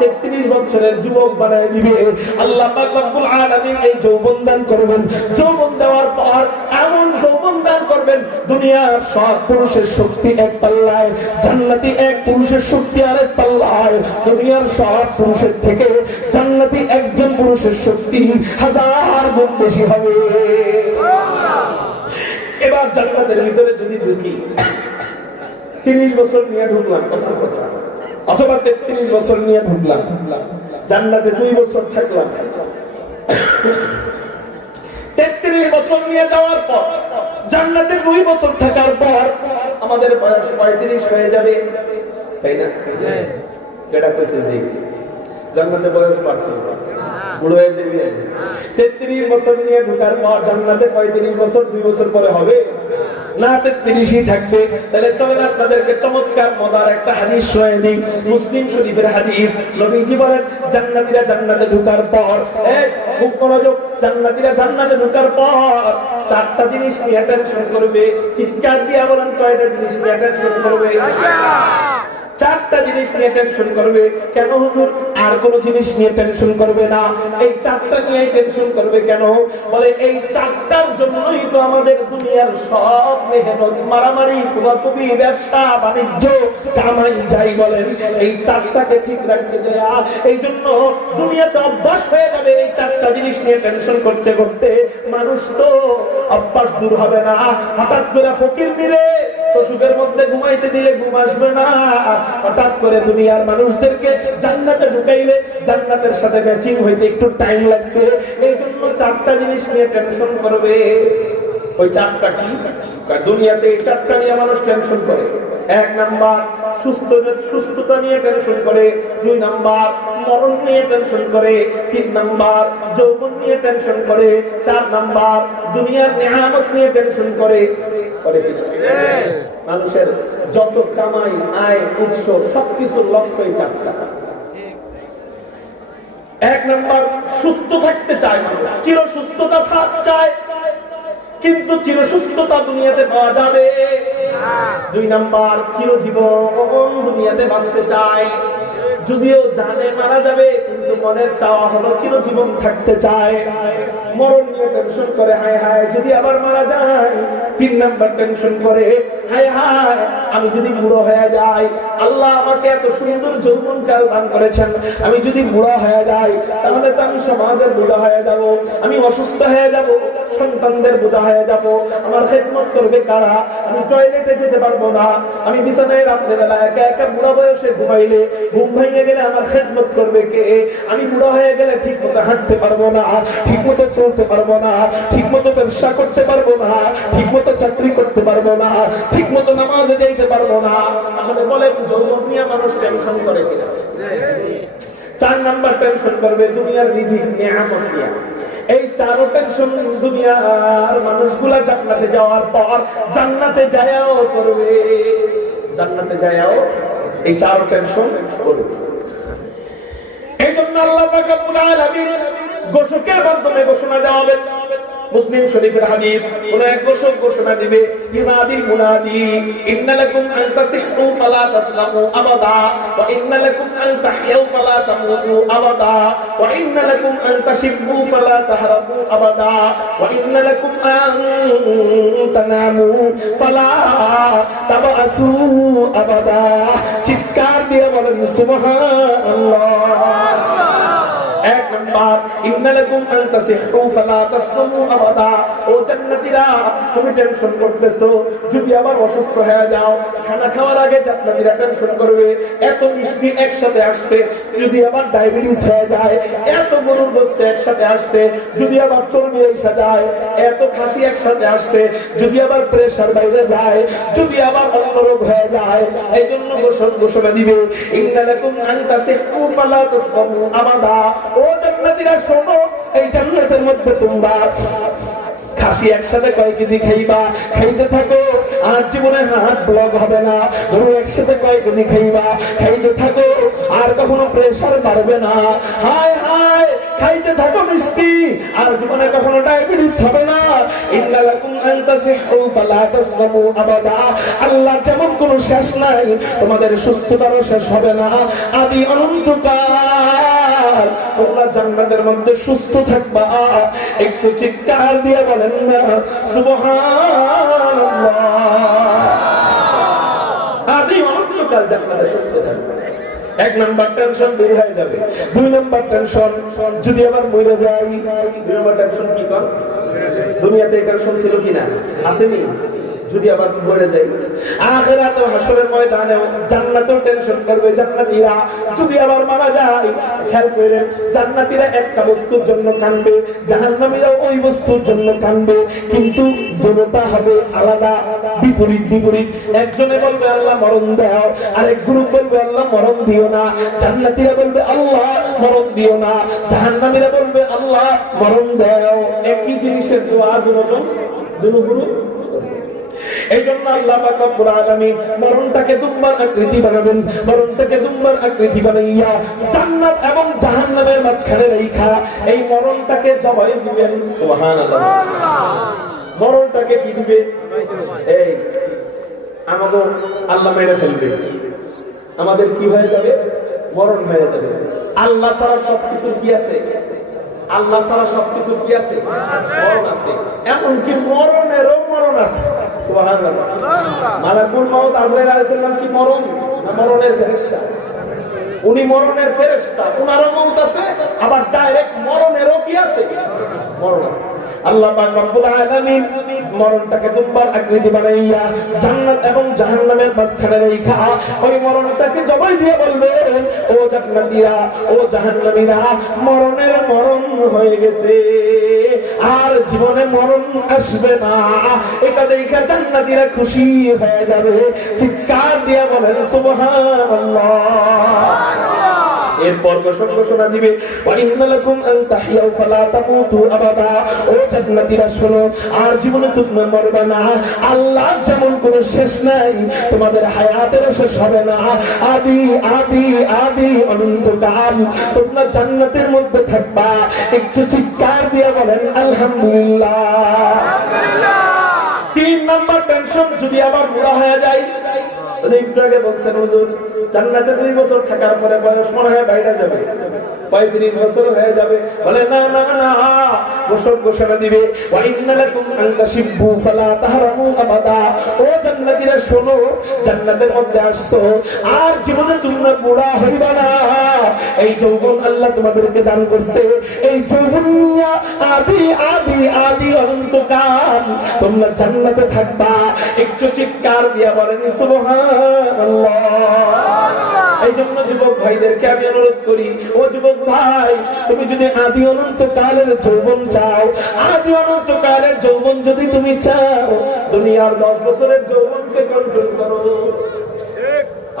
33 বছরের যুবক বানায় দিবে। আল্লাহ পাক রব্বুল আলামিন এই যৌবন দান করবেন। যৌবন যাওয়ার পর এমন যৌবন দান করবেন, দুনিয়ার সব পুরুষের শক্তি এক পাল্লায়, জান্নাতি এক পুরুষের শক্তি আরেক পাল্লায়। দুনিয়ার সব পুরুষের থেকে জান্নাতি একজন পুরুষের শক্তি 1000 গুণ বেশি হবে। এবার জান্নাতের ভিতরে যদি ঢুকি, 30 বছর নিয়ে ঢুকলাম, কথার কথা, অথবা 33 বছর নিয়ে ঢুকলাম, জান্নাতে 2 বছর থাকলাম, 33 বছর নিয়ে যাওয়ার পর জান্নাতে 2 বছর থাকার পর আমাদের বয়স 35 হয়ে যাবে, তাই না? কেডা কইছে যে জান্নাতে বয়স বাড়তে বুড়ো হয়ে যাবে? 33 বছর নিয়ে ঢোকার পর জান্নাতে 35 বছর 2 বছর পরে হবে? না 33ই থাকবে। তাহলে চলেন আপনাদেরকে চমৎকার মজার একটা হাদিস শোনাই দিই, মুসলিম শরীফের হাদিস। নবীজি বলেন জান্নাতীরা জান্নাতে ঢোকার পর, খুব মনোযোগ, জান্নাতীরা জান্নাতে ঢোকার পর চারটা জিনিস নিয়ে টেনশন করবে। চিৎকার দিয়ে বলেন কয়টা জিনিস নিয়ে টেনশন করবে? চারটা জিনিস নিয়ে টেনশন করবে। কেন হুজুর আর কোন জিনিস নিয়ে টেনশন করবে না? এই চারটা নিয়ে টেনশন করবে কেন? বলে এই চারটার জন্যই তো আমাদের দুনিয়ার সব মেহনত, মারামারি, কুবাকুবি, ব্যবসা বাণিজ্য, কামাই যাই বলেন, এই চারটাকে ঠিক রাখতে যায়। এই জন্য দুনিয়াতে অভ্যাস হয়ে যাবে এই চারটা জিনিস নিয়ে টেনশন করতে করতে। মানুষ তো অভ্যাস দূর হবে না। হঠাৎ করে ফকির নিরে তো সুখের মধ্যে ঘুমাইতে দিলে ঘুম আসবে না। হঠাৎ করে দুনিয়ার মানুষদেরকে জান্নাতে ঢুকাইলে জান্নাতের সাথে ম্যাচিং হইতে একটু টাইম লাগবে। এই জন্য চারটা জিনিস নিয়ে টেনশন করবে। ওই চারটা কি? দুনিয়াতে এই চারটা নিয়ে মানুষ টেনশন করে। 1 নাম্বার সুস্থতা নিয়ে টেনশন করে, 2 নাম্বার মরণ নিয়ে টেনশন করে, 3 নাম্বার যৌবন নিয়ে টেনশন করে, 4 নাম্বার দুনিয়ার নিয়ামত নিয়ে টেনশন করে। মানুষের যত কামাই, আয়, উৎস সবকিছুর লক্ষ্যই চারটা। 1 নাম্বার সুস্থ থাকতে চায় মানুষ, চির সুস্থতা চায়, কিন্তু চির সুস্থতা দুনিয়াতে পাওয়া যাবে। 2 নাম্বার চিরজীবন দুনিয়াতে বাঁচতে চায়, যদিও জানে মারা যাবে, কিন্তু মনের চাওয়া হলো চিরজীবন থাকতে চায়। মরণ নিয়ে টেনশন করে, হায় হায় যদি আবার মারা যায়। 3 নাম্বার টেনশন করে, হায় হায় আমি যদি বুড়ো হয়ে যাই, আল্লাহ আমাকে এত সুন্দর যৌবনকাল দান করেছেন, আমি যদি বুড়ো হয়ে যাই তাহলে তো আমি সমাজের বোঝা হয়ে যাব, আমি অসুস্থ হয়ে যাব, সন্তানদের বোঝা হয়ে যাব, আমার খেদমত করবে কারা? আমি টয়লেটে যেতে পারবো না, আমি বিছানায় রাত্রে বেলা একা একা বুড়া বয়সে ঘুমাইলে ঘুম ভেঙে গেলে আমার খেদমত করবে কে? আমি বুড়া হয়ে গেলে ঠিক মতো হাঁটতে পারবো না, ঠিক মতো চলতে পারবো না, ঠিক মতো ব্যবসা করতে পারবো না, ঠিক মতো চাকরি করতে পারবো না, ঠিক মতো নামাজে যাইতে পারবো না। তাহলে বলে যৌবন নিয়ে মানুষ টেনশন করে কিনা? 4 নাম্বার টেনশন করবে দুনিয়ার রিজিক, নিয়ামত নিয়ে। এই 4 টেনশন দুনিয়ার মানুষগুলা জান্নাতে যাওয়ার পর জান্নাতে যায়াও করবে, জান্নাতে যায়াও এই 4 টেনশন করবে। এই জন্য আল্লাহ পাক রব্বুল আলামিন ঘোষকের মাধ্যমে ঘোষণা দেওয়াবেন। মুসলিম শরীফের হাদিস, কোন এক ঘোষক ঘোষণা দিবে, ইউনাদিল মুনাদি ইন্না লাকুম আন তাসিহু ফালা তাসলামু আবাদা ওয়া ইন্না লাকুম আন তাহইউ ফালা তামুতু আবাদা ওয়া ইন্না লাকুম আন তাশিবু ফালা তাহরাবু আবাদা ওয়া ইন্না লাকুম আন তানামু ফালা তাবাসু আবাদা। চিৎকার দিয়ে বলেন সুবহানাল্লাহ। 1 নাম্বার ইন্না লাকুম আন তাসিহু ফালা তাসলামু আবাদা। ও জান্নাতীরা তুমি টেনশন করতেছো যদি আবার অসুস্থ হয়ে যাও। খানা খাওয়ার আগে জান্নাতীরা টেনশন করবে এত মিষ্টি একসাথে আসছে যদি আবার ডায়াবেটিস হয়ে যায়, এত গরুর গোশত একসাথে আসছে যদি আবার চর্বি এসে যায়, এত খাসি একসাথে আসছে যদি আবার প্রেসার বাইরে যায়, যদি আবার অন্য রোগ হয়ে যায়। এই জন্য ঘোষণা দিবে ইন্না লাকুম আন তাসিহু ফালা তাসলামু আবাদা। ও জান্নাতীরা শোনো, এই জান্নাতের মধ্যে তোমরা খাসি একসাথে কয় কেজি খাইবা, খাইতে থাকো আর জীবনে হাত ব্লক হবে না। গরু একসাথে কয় কেজি খাইবা, খাইতে থাকো আর কখনো প্রেসার বাড়বে না। হায় হায় খাইতে থাকো মিষ্টি আর জীবনে কখনো ডায়াবেটিস হবে না। ইন্না লাকুম আন তাসিহু ফালা তাসলামু আবাদা। আল্লাহ যেমন কোনো শেষ নাই, তোমাদের সুস্থতারও শেষ হবে না আদি অনন্তকাল। তোমরা জান্নাতের মধ্যে সুস্থ থাকবা। একটু চিৎকার দিয়ে বলেন না সুবহানাল্লাহ। আদি অনন্তকাল জান্নাতে সুস্থ থাকবে। 1 নাম্বার টেনশন দূর হয়ে যাবে। 2 নাম্বার টেনশন যদি আবার মরে যাই। 2 নাম্বার টেনশন কি কর? দুনিয়াতে টেনশন ছিল কিনা? আসেনি? যদি আবার মরে যাই। আখিরাতে হাসরের ময়দানে জান্নাতেও টেনশন করবে জান্নাতীরা যদি আবার মারা যায়। খেয়াল করেন, জান্নাতীরা একটা বস্তুর জন্য কাঁদবে, জাহান্নামীরা ওই বস্তুর জন্য কাঁদবে, কিন্তু দুটোটা হবে আলাদা, বিপরীত বিপরীত। একজনে বলবে আল্লাহ মরণ দাও, আরেক গ্রুপ বলবে আল্লাহ মরণ দিও না। জান্নাতীরা বলবে আল্লাহ মরণ দিও না, জাহান্নামীরা বলবে আল্লাহ মরণ দাও। একই জিনিসের দোয়া দুজন দুনো গ্রুপ। এইজন্য আল্লাহ পাক রব্বুল আলামিন মরণটাকে দুম্বার আকৃতি বানাবেন, মরণটাকে দুম্বার আকৃতি বানাইয়া জান্নাত এবং জাহান্নামের মাঝখানে রাখা এই মরণটাকে জবাই দিবেন। সুবহানাল্লাহ। মরণটাকে কি দিবে? এই আমাদের আল্লাহ মেরে ফেলবে, আমাদের কি হয়ে যাবে? মরণ হয়ে যাবে। আল্লাহ ছাড়া সবকিছুর কি আছে? আল্লাহ ছাড়া সবকিছুর কি আছে? মরণ আছে। এমনকি মরণেরও মরণ আছে। সুবহানাল্লাহ। মালাকুল মাউত আজরাইল আলাইহিস সালাম কি মরণ না মরণের ফেরেশতা? উনি মরণের ফেরেশতা, উনারও মউত আছে, আবার ডাইরেক্ট মরণেরও কি আছে? মরণ আছে। আল্লাহ পাক রব্বুল আলামিন মরণটাকে দুম্বার আকৃতি বানাইয়া জান্নাত এবং জাহান্নামের মাঝখানে রাখা ওই মরণটাকে জবাই দিয়ে বলবেন, ও জান্নাতীরা, ও জাহান্নামীরা, মরণের মরণ হয়ে গেছে, আর জীবনে মরণ আসবে না। এটা দেখে জান্নাতীরা খুশি হয়ে যাবে, চিৎকার দিয়ে বলেন সুবহানাল্লাহ। এরপর ঘোষণা দিবে, ওয়া ইন্নালাকুম আন তাহইয়াউ ফালা তামুতু আবাদা। ও জান্নাতীরা শোনো, আর জীবনে তোমরা মরবে না। আল্লাহ যেমন কোনো শেষ নাই, তোমাদের হায়াতেরও শেষ হবে না। আদি আদি আদি অনন্তকাল তোমরা জান্নাতের মধ্যে থাকবা। একটু চিৎকার দিয়ে বলেন আলহামদুলিল্লাহ। 3 নাম্বার টেনশন যদি আবার বুড়া হয়ে যায়। একটু আগে বলছেন হুজুর জান্নাতে 2 বছর থাকার পরে বয়স মনে হয় বাইরে যাবে, 35 বছর হয়ে যাবে। বলে না না না, ঘোষণা দিবে, ওয়া ইন্নালাকুম আন তাশিব্বু ফালা তাহরামু আবাদা। ও জান্নাতীরা শোনো, জান্নাতের মধ্যে আসছো, আর জীবনে তোমরা বুড়া হইবা না। এই যৌবন আল্লাহ তোমাদেরকে দান করছে, এই যৌবন নিয়া আদি আদি আদি অনন্তকাল তোমরা জান্নাতে থাকবা। একটু চিৎকার দিয়া বলেন সুবহানাল্লাহ। এই জন্য যুবক ভাইদেরকে আমি অনুরোধ করি, ও যুবক ভাই, তুমি যদি আদি অনন্তকালের যৌবন চাও, আদি অনন্তকালের যৌবন যদি তুমি চাও, দুনিয়ার 10 বছরের যৌবনকে কন্ট্রোল করো।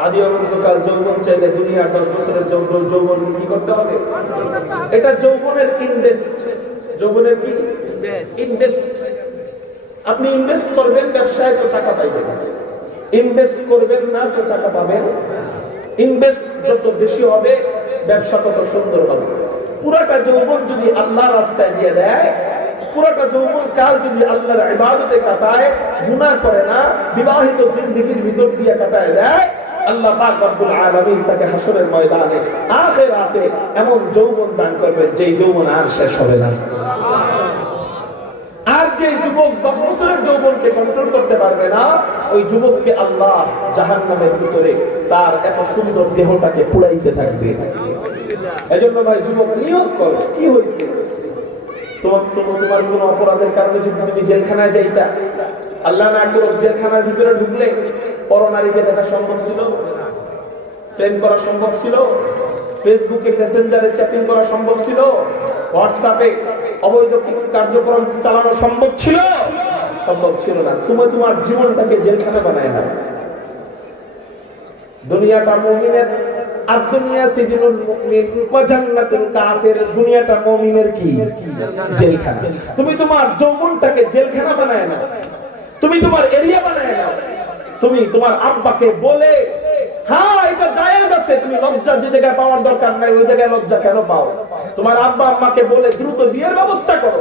আদি অনন্তকাল যৌবন চাইলে দুনিয়ার 10 বছরের যৌবন কি করতে হবে? এটা যৌবনের ইনভেস্ট। যৌবনের কি ইনভেস্ট? আপনি ইনভেস্ট করবেন ব্যবসায় তো টাকা পাইবেন, ইনভেস্ট করবেন না তো টাকা পাবেন। ইনভেস্ট যত বেশি হবে ব্যবসা তত সুন্দর হবে। পুরাটা যৌবন যদি আল্লাহর রাস্তায় দিয়ে দেয়, পুরাটা যৌবন কাল যদি আল্লাহর ইবাদতে কাটায়, গুনাহ করে না, বিবাহিত জিন্দেগীর ভিতর দিয়ে কাটায় দেয়, আল্লাহ পাক রব্বুল আলামিন তাকে হাসরের ময়দানে আখিরাতে এমন যৌবন দান করবেন যেই যৌবন আর শেষ হবে না। আর যে যুবক 10 বছরের যৌবনকে কন্ট্রোল করতে পারবে না, ওই যুবককে আল্লাহ জাহান্নামের ভিতরে তার এত সুন্দর দেহটাকে পুড়াইতে থাকবে। এজন্য ভাই যুবক নিয়ত করো, কি হইছে তোমার কোন অপরাধের কারণে যদি তুমি জেলখানায় যাইতা, আল্লাহ না করুক জেলখানার ভিতরে ঢুকলে পরনারীকে দেখা সম্ভব ছিল? প্রেম করা সম্ভব ছিল? ফেসবুকে মেসেঞ্জারে চ্যাটিং করা সম্ভব ছিল? হোয়াটসঅ্যাপে অবৈধ কার্যক্রম চালানো সম্ভব ছিল? সম্ভব ছিল না। তুমি তোমার জীবনটাকে জেলখানা বানায় না। দুনিয়াটা মুমিনের, আর দুনিয়া সিজনুল মুমিন ওয়া জান্নাতুল কাফির। দুনিয়াটা মুমিনের কি? জেলখানা। তুমি তোমার যৌবনটাকে জেলখানা বানায় না, তুমি তোমার এরিয়া বানায় না। তুমি তোমার আব্বাকে বলে, হ্যাঁ এটা জায়েজ আছে, তুমি লজ্জা যে জায়গায় পাওয়ার দরকার নাই ওই জায়গায় লজ্জা কেন পাও? তোমার আব্বা আম্মাকে বলে দ্রুত বিয়ের ব্যবস্থা করো,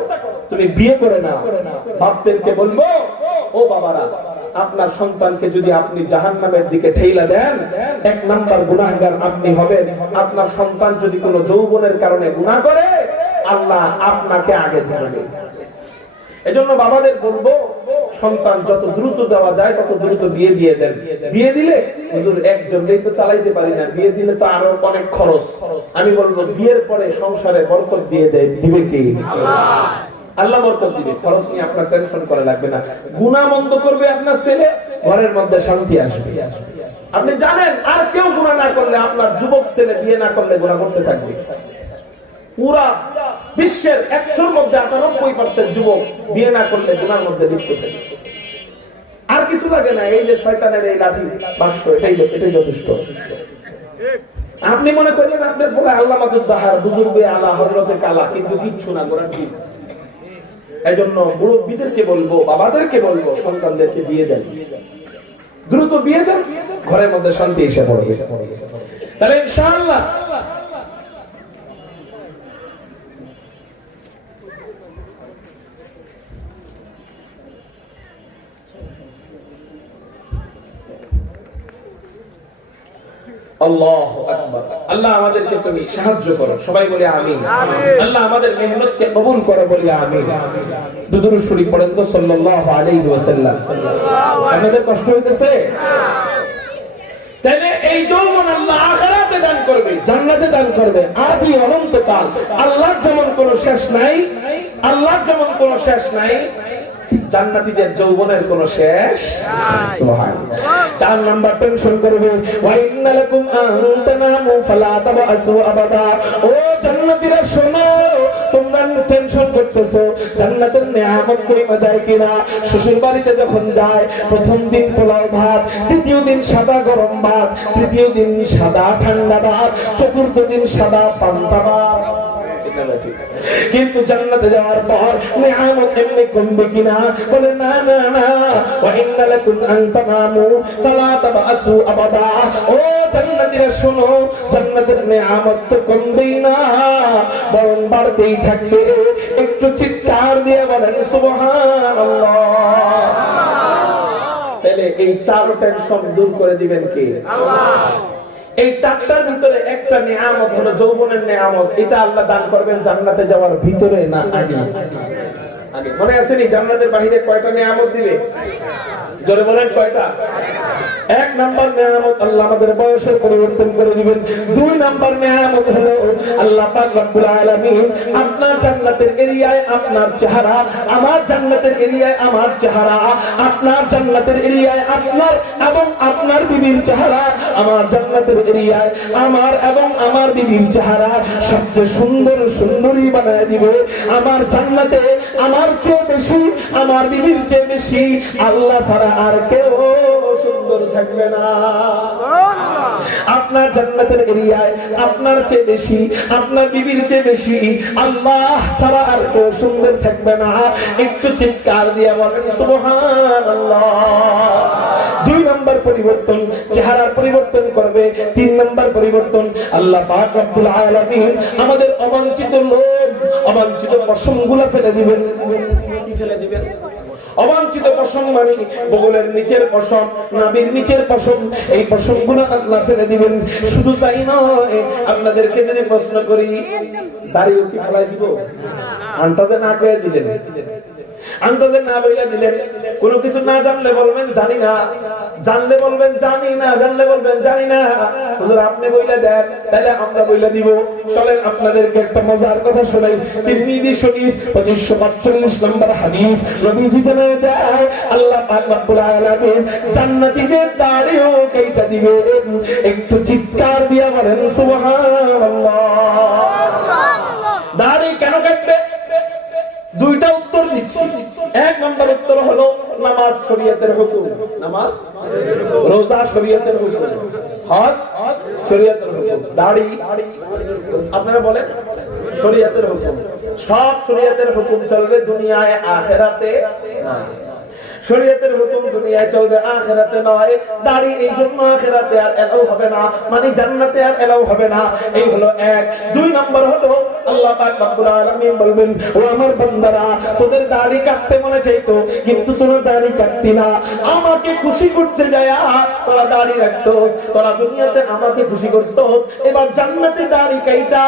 তুমি বিয়ে করে নাও। বাপদেরকে বলবো, ও বাবারা, আপনার সন্তানকে যদি আপনি জাহান্নামের দিকে ঠেলা দেন, 1 নাম্বার গুনাহগার আপনি হবেন। আপনার সন্তান যদি কোনো যৌবনের কারণে গুনাহ করে, আল্লাহ আপনাকে আগে ধরবে। এজন্য বাবাদের বলবো, সন্তান যত দ্রুত দেওয়া যায় তত দ্রুত বিয়ে দিয়ে দেন। বিয়ে দিলে হুজুর একজনকেই তো চালাইতে পারি না, বিয়ে দিলে তো আরো অনেক খরচ। আমি বলবো বিয়ের পরে সংসারে বরকত দিয়ে দিবে কে? আল্লাহ বরকত দিবে। খরচ নিয়ে আপনার টেনশন করা লাগবে না। গুনাহ বন্ধ করবে আপনার ছেলে, ঘরের মধ্যে শান্তি আসবে। আপনি জানেন আর কেউ গুনাহ না করলে, আপনার যুবক ছেলে বিয়ে না করলে গুনাহ করতে থাকবে। পুরা বিশ্বের 100-র মধ্যে 98% যুবক বিয়ে না করলে গুনার মধ্যে লিপ্ত থাকে। আর কিছু লাগে না, এই যে শয়তানের এই লাঠি বাক্স, এটাই যথেষ্ট। আপনি মনে করেন আপনার পুরো আল্লামাতুদ দাহার বুজুর্গে আলা হযরতে কালা, কিন্তু কিচ্ছু না, গোরা কি এজন্য মুরব্বীদেরকে বলবো, বাবাদেরকে বলবো, সন্তানদেরকে বিয়ে দেন, দ্রুত বিয়ে দেন, ঘরের মধ্যে শান্তি এসে পড়বে। তাহলে ইনশাআল্লাহ আল্লাহু আকবার। আল্লাহ আমাদেরকে তুমি সাহায্য করো, সবাই বলে আমিন। আল্লাহ আমাদের মেহনতকে কবুল করো, বলি আমিন। দুরূদ শরীফ পড়েন তো সাল্লাল্লাহু আলাইহি ওয়াসাল্লাম। আপনাদের কষ্ট হইতেছে? তাহলে এই যৌবন আল্লাহ আখিরাতে দান করবে, জান্নাতে দান করবে, আদি অনন্তকাল। আল্লাহর যেমন কোনো শেষ নাই, আল্লাহর যেমন কোনো শেষ নাই, জান্নাতীদের যৌবনের কোনো শেষ সুবহানাল্লাহ। 4 নাম্বার টেনশন করবে, ওয়া ইন্না লাকুম আন তানামু ফালা তাবাসু আবাদা। ও জান্নাতীরা শোনো, তোমরা টেনশন করতেছো জান্নাতের নিয়ামত কই মজায় কিনা। শ্বশুর বাড়িতে যখন যায়, প্রথম দিন পোলাও ভাত, দ্বিতীয় দিন সাদা গরম ভাত, তৃতীয় দিন সাদা ঠান্ডা ভাত, চতুর্থ দিন সাদা পান্তা ভাত। কিন্তু জান্নাতে যাওয়ার পর নিয়ামত এমনি কমবে কিনা? বলে না না না, ওয়া ইন্না লাকুম আন তানামু ফালা তাবাসু আবাদা। ও জান্নাতীরা শোনো, জান্নাতের নিয়ামত তো কমবেই না, বরং বাড়তেই থাকবে। একটু চিৎকার দিয়ে বলেন সুবহানাল্লাহ। তাহলে এই 4 টেনশন দূর করে দিবেন কে? আল্লাহ। এই 4টার ভিতরে একটা নিয়ামত হলো যৌবনের নিয়ামত। এটা আল্লাহ দান করবেন জান্নাতে যাওয়ার ভিতরে, না আগে? আগে। মনে আছে নি জান্নাতের বাইরে কয়টা নিয়ামত দিবে? জোরে বলেন কয়টা? 1 নাম্বার নিয়ামত আল্লাহ আমাদের বয়সের পরিবর্তন করে দিবেন। 2 নাম্বার নিয়ামত হলো আল্লাহ পাক রব্বুল আলামিন আপনার জান্নাতের এরিয়ায় আপনার চেহারা, আমার জান্নাতের এরিয়ায় আমার চেহারা, আপনার জান্নাতের এরিয়ায় আপনার এবং আপনার বিবির চেহারা, আমার জান্নাতের এরিয়ায় আমার এবং আমার বিবির চেহারা সবচেয়ে সুন্দর সুন্দরী বানায় দিবে। আমার জান্নাতে আমার চেয়ে বেশি, আমার বিবির চেয়ে বেশি আল্লাহ ছাড়া আর কেউ সুন্দর থাকবে না। আপনার জান্নাতের এরিয়ায় আপনার চেয়ে বেশি, আপনার বিবির চেয়ে বেশি আল্লাহ ছাড়া আর কেউ সুন্দর থাকবে না। একটু চিৎকার দিয়ে বলেন সুবহানাল্লাহ। 2 নাম্বার পরিবর্তন, চেহারার পরিবর্তন করবে। 3 নাম্বার পরিবর্তন, আল্লাহ পাক রব্বুল আলামিন আমাদের অবাঞ্ছিত লোভ, অবাঞ্ছিত পশমগুলো ফেলে দিবেন। কি ফেলে দিবেন? অবাঞ্ছিত পশম মানে বগলের নিচের পশম, নাভির নিচের পশম, এই পশমগুলো আল্লাহ ফেলে দিবেন। শুধু তাই নয়, আপনাদেরকে যদি প্রশ্ন করি দাড়িও কি ফেলাই দিব? আন্তাজে না করে দিলেন, আন্তাজে না বইলা দিলেন। কোনো কিছু না জানলে বলবেন জানি না, জানলে বলবেন জানি না, জানলে বলবেন জানি না। হুজুর আপনি বইলা দেন, তাহলে আমরা বইলা দিব। চলেন আপনাদেরকে একটা মজার কথা শোনাই। তিরমিজি শরীফ 2545 নম্বর হাদিস, নবীজি জানায় দেয় আল্লাহ পাক রব্বুল আলামিন জান্নাতীদের দাড়িও কেটে দিবেন। একটু চিৎকার দিয়ে বলেন সুবহানাল্লাহ। দাড়ি কেন কাটবে? 2টা উত্তর দিচ্ছি। 1 নম্বর উত্তর হলো নামাজ শরীয়তের হুকুম, নামাজ, রোজা শরীয়তের হুকুম, হজ শরীয়তের হুকুম, দাড়ি আপনারা বলেন শরীয়তের হুকুম। সব শরীয়তের হুকুম চলবে দুনিয়ায়, আখিরাতে নয়। শরীয়তের হুকুম দুনিয়ায় চলবে, আখিরাতে নয়। দাড়ি এই জন্য আখিরাতে আর এলাও হবে না, মানে জান্নাতে আর এলাও হবে না। এই হলো 1। 2 নম্বর হলো আল্লাহ পাক রব্বুল আলামিন বলবেন, ও আমার বান্দারা, তোদের দাড়ি কাটতে মনে চাইতো কিন্তু তোরা দাড়ি কাটতি না। আমাকে খুশি করতে যায়া তোরা দাড়ি রাখছস, তোরা দুনিয়াতে আমাকে খুশি করছস। এবার জান্নাতে দাড়ি কাইটা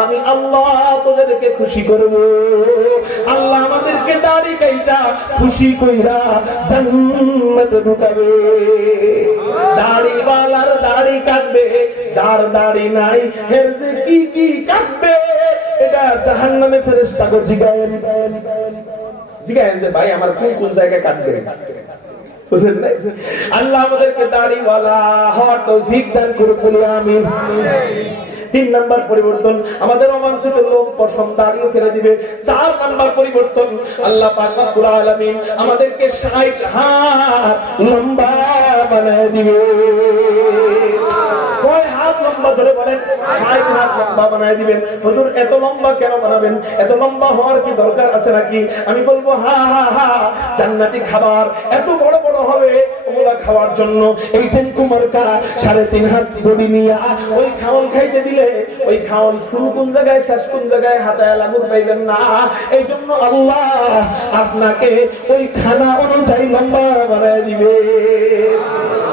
আমি আল্লাহ তোদেরকে খুশি করব। আল্লাহ আমাদেরকে দাড়ি কাইটা খুশি কইরা জান্নাতে ঢুকাবে। দাড়িওয়ালার দাড়ি কাটবে, যার দাড়ি নাই এর যে কি কি কাটবে এটা জাহান্নামে ফেরেশতাকে জিগায়েন যে ভাই আমার কোন কোন জায়গায় কাটবে। বুঝলেন না? আল্লাহ আমাদেরকে দাড়িওয়ালা হওয়ার তৌফিক দান করুন, বলি আমিন। 3 নাম্বার পরিবর্তন, আমাদের অবাঞ্ছিত লোভ পশম দাড়িও ফেলে দিবে। 4 নাম্বার পরিবর্তন, আল্লাহ পাক রব্বুল আলামিন আমাদেরকে 60 হাত লম্বা বানায় দিবে। কয় হাত লম্বা, জোরে বলেন 60 হাত লম্বা বানায় দিবেন। হুজুর এত লম্বা কেন বানাবেন? এত লম্বা হওয়ার কি দরকার আছে নাকি? আমি বলবো হা হা হা, জান্নাতি খাবার এত বড় বড় হবে ওগুলা খাওয়ার জন্য এই টেঙ্কু মার্কা 3.5 হাত বডি নিয়ে ওই খাওয়াল খাইতে দিলে ওই খাওয়াল শুরু কোন জায়গায় শেষ কোন জায়গায় হাতায় লাগুন পাইবেন না। এই জন্য আল্লাহ আপনাকে ওই খানা অনুযায়ী লম্বা বানায় দিবে।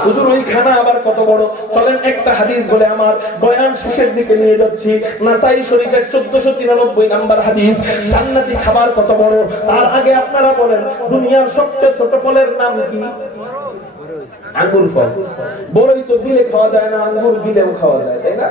হুজুর ওই খানা আবার কত বড়? চলেন একটা হাদিস বলে আমার বয়ান শেষের দিকে নিয়ে যাচ্ছি। নাসাই শরীফের 1493 নাম্বার হাদিস। জান্নাতি খাবার কত বড়? তার আগে আপনারা বলেন দুনিয়ার সবচেয়ে ছোট ফলের নাম কি? আঙ্গুর ফল। বড়ই তো গিলে খাওয়া যায় না, আঙ্গুর গিলেও খাওয়া যায়, তাই না?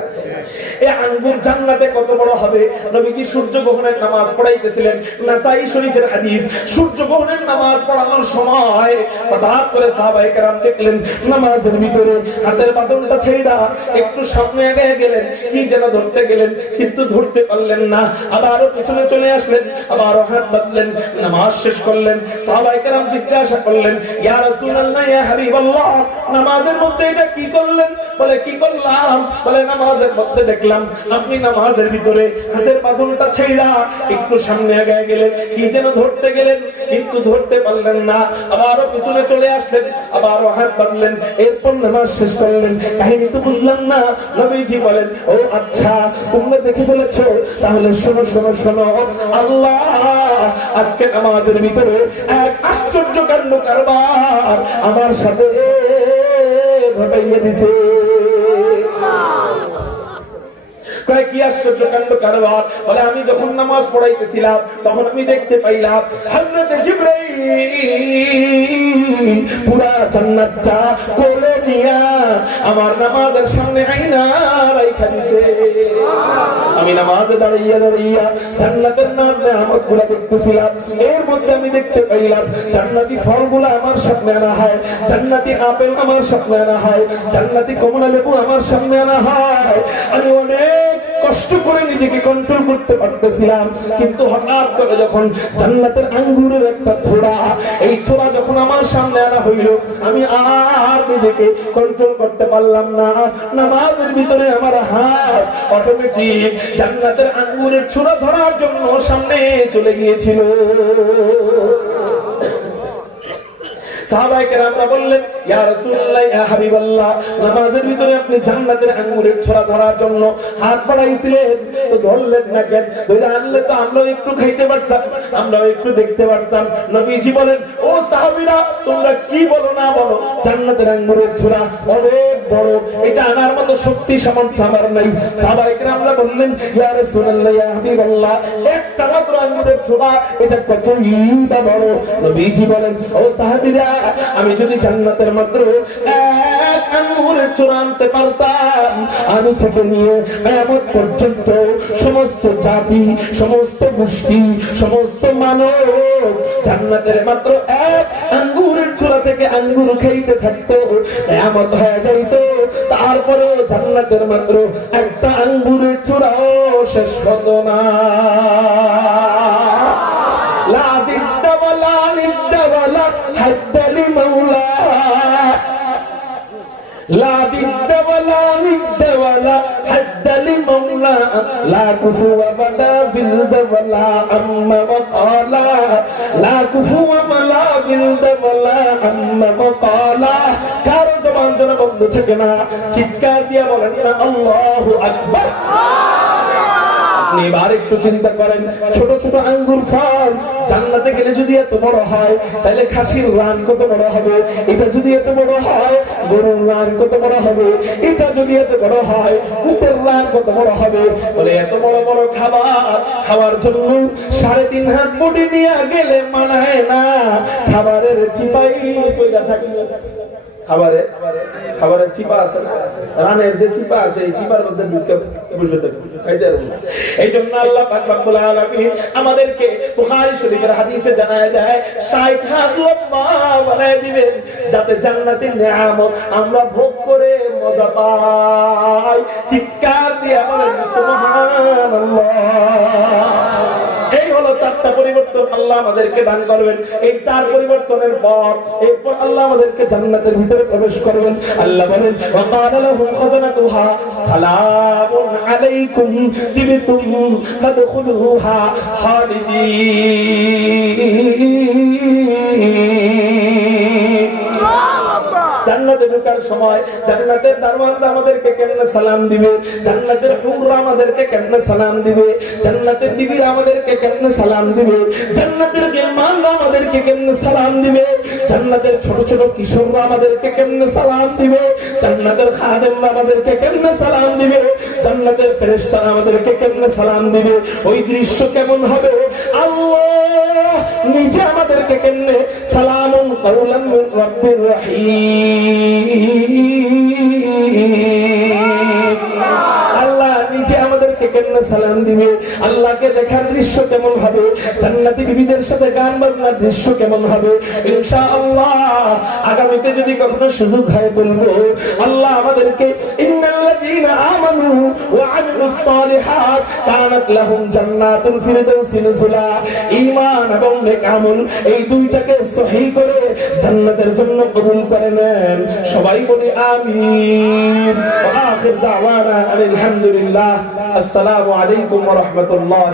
এই আঙ্গুর জান্নাতে কত বড় হবে? নবীজি সূর্য গ্রহণের নামাজ পড়াইতেছিলেন, নাসাই শরীফের হাদিস। সূর্য গ্রহণের নামাজ পড়ানোর সময় হঠাৎ করে সাহাবায়ে কেরাম দেখলেন নামাজের ভিতরে হাতের বাঁধনটা ছেড়া একটু সামনে এগিয়ে গেলেন, কি যেন ধরতে গেলেন কিন্তু ধরতে পারলেন না। আবারও পিছনে চলে আসলেন, আবারও হাত বাঁধলেন, নামাজ শেষ করলেন। সাহাবায়ে কেরাম জিজ্ঞাসা করলেন, ইয়া রাসূলুল্লাহ, ইয়া হাবিবাল্লাহ, নামাজের মধ্যে এটা কি করলেন? বলে কি করলাম? বলে নামাজের মধ্যে দেখলাম আপনি নামাজের ভিতরে হাতের বাঁধনটা ছেড়া একটু সামনে এগিয়ে গেলেন, কি যেন ধরতে গেলেন কিন্তু ধরতে পারলেন না। আবারও পিছনে চলে আসলেন, আবারও হাত বাঁধলেন, এরপর নামাজ শেষ করলেন। কাহিনী তো বুঝলাম না। নবীজি বলেন, ও আচ্ছা তোমরা দেখে ফেলেছো, তাহলে শোনো শোনো শোনো, আল্লাহ আজকে নামাজের ভিতরে এক আশ্চর্য কাণ্ড কারবার আমার সাথে ঘটাইয়া দিছে। কয় কি আশ্চর্য কাণ্ড কারবার? বলে আমি যখন নামাজ পড়াইতেছিলাম তখন আমি দেখতে পাইলাম হযরত জিবরাইল পুরা জান্নাতটা কোলে নিয়া আমার নামাজের সামনে আইনা রাইখা দিছে। আমি নামাজে দাঁড়াইয়া দাঁড়াইয়া জান্নাতের নেয়ামতগুলো দেখতেছিলাম। এর মধ্যে আমি দেখতে পাইলাম জান্নাতি ফলগুলো আমার সামনে আনা হয়, জান্নাতি আপেল আমার সামনে আনা হয়, জান্নাতি কমলা লেবু আমার সামনে আনা হয়। আমি অনেক কষ্ট করে নিজেকে কন্ট্রোল করতে পারতেছিলাম, কিন্তু হঠাৎ করে যখন জান্নাতের আঙ্গুরের একটা থোড়া, এই থোড়া যখন আমার সামনে আনা হইল, আমি আর নিজেকে কন্ট্রোল করতে পারলাম না। নামাজের ভিতরে আমার হাত অটোমেটিক জান্নাতের আঙ্গুরের থোড়া ধরার জন্য সামনে চলে গিয়েছিল। সাহাবায়ে কেরামরা বললেন, ইয়া রাসূলুল্লাহ, ইয়া হাবিবাল্লাহ, নামাজের ভিতরে আপনি জান্নাতের আঙ্গুরের ছোরা ধরার জন্য হাত বাড়াইছিলেন, তো ধরলেন না কেন? ধরে আনলে তো আমরাও একটু খাইতে পারতাম, আমরাও একটু দেখতে পারতাম। নবীজি বলেন, ও সাহাবীরা, তোমরা কি বলো না বলো, জান্নাতের আঙ্গুরের ছোরা অনেক বড়, এটা আনার মতো শক্তি সামর্থ্য আমার নাই। সাহাবায়ে কেরামরা বললেন, ইয়া রাসূলুল্লাহ, ইয়া হাবিবাল্লাহ, একটা মাত্র আঙ্গুরের ছোরা, এটা কতই বা বড়। নবীজি বলেন, ও সাহাবীরা, আমি যদি জান্নাতের মাত্র এক আঙ্গুরের চূড়া আনতে পারতাম, আমি থেকে নিয়ে কিয়ামত পর্যন্ত সমস্ত জাতি, সমস্ত গোষ্ঠী, সমস্ত মানব জান্নাতের মাত্র এক আঙ্গুরের চূড়া থেকে আঙ্গুর খাইতে থাকতো, কিয়ামত হয়ে যাইতো। তারপরে জান্নাতের মাত্র একটা আঙ্গুরের চূড়াও শেষ হতো না। লা দিদ্দা ওয়ালা নিদ্দা ওয়ালা হাদ্দালি মাওলা, লা দিদ্দা ওয়ালা নিদ্দা ওয়ালা হাদ্দালি মাওলা, লা কুফুয়া ওয়ালা বিলদা ওয়ালা আম্মা ওয়াকালা, লা কুফুয়া ওয়ালা বিলদা ওয়ালা আম্মা ওয়াকালা। কারো জবান যেন বন্ধ থাকে না, চিৎকার দিয়ে বলেন না আল্লাহু আকবার। আপনি এবার একটু চিন্তা করেন, ছোট ছোট আঙ্গুর ফল জান্নাতে গেলে যদি এত বড় হয়, তাহলে খাসির রান কত বড় হবে? এটা যদি এত বড় হয়, গরুর রান কত বড় হবে? এটা যদি এত বড় হয়, উটের রান কত বড় হবে? বলে এত বড় বড় খাবার খাওয়ার জন্য 3.5 হাত বডি নিয়ে গেলে মানায় না। খাবারের চিপাই কইরা থাকলে খাবারের চিপা আছে না, রানের যে চিপা আছে, এই চিপার মধ্যে ঢুকে বসে থাকে, খাইতে পারবে না। এই জন্য আল্লাহ পাক রব্বুল আলামিন আমাদেরকে বুখারী শরীফের হাদিসে জানায় দেয় 60 হাত লম্বা বানায় দিবেন, যাতে জান্নাতের নিয়ামত আমরা ভোগ করে মজা পাই। চিৎকার দিয়ে বলেন সুবহানাল্লাহ। এই হলো 4টা পরিবর্তন আল্লাহ আল্লাহ আমাদেরকে দান করবেন। এই চার পরিবর্তনের পর এরপর আল্লাহ আমাদেরকে জান্নাতের ভিতরে প্রবেশ করবেন। আল্লাহ বলেন ওয়াকালা লাহুম খাযানাতুহা সালামুন আলাইকুম তিবতুম ফাদখুলুহা খালিদিন। জান্নাতে ঢোকার সময় জান্নাতের দরওয়াজা আমাদেরকে কেমনে সালাম দিবে, জান্নাতের হুররা আমাদেরকে কেমনে সালাম দিবে, জান্নাতের বিবিরা আমাদেরকে কেমনে সালাম দিবে, জান্নাতের মেহমানরা আমাদেরকে কেমনে সালাম দিবে, জান্নাতের ছোট ছোট কিশোররা আমাদেরকে কেমনে সালাম দিবে, জান্নাতের খাদেমরা আমাদেরকে কেমনে সালাম দিবে, জান্নাতের ফেরেশতারা আমাদেরকে কেমনে সালাম দিবে, ওই দৃশ্য কেমন হবে আল্লাহ নিজে আমাদেরকে কেমনে সালামুন কাওলাম মির রাব্বির রহিম, আল্লাহ নিজে আমাদেরকে কেমনে সালাম দিবে, আল্লাহকে দেখার দৃশ্য কেমন হবে, জান্নাতি বিবিদের সাথে গান বাজনার দৃশ্য কেমন হবে, ইনশাআল্লাহ আগামীতে যদি কখনো সুযোগ হয় বলবো আল্লাহ আমাদেরকে ইন্নাল্লাযীনা আমানু ওয়া আমিলুস সালিহাত কানাত লাহুম জান্নাতুল ফিরদাউসি নুজুলা, ঈমান এবং নেক আমল এই দুইটাকে সহিহ করে জান্নাতের জন্য কবুল করে নেন। সবাই বলি আমিন। ওয়া আখির দাওয়ানা আলহামদুলিল্লাহ। আসসালামু আলাইকুম ওয়া রাহমাতুল্লাহ।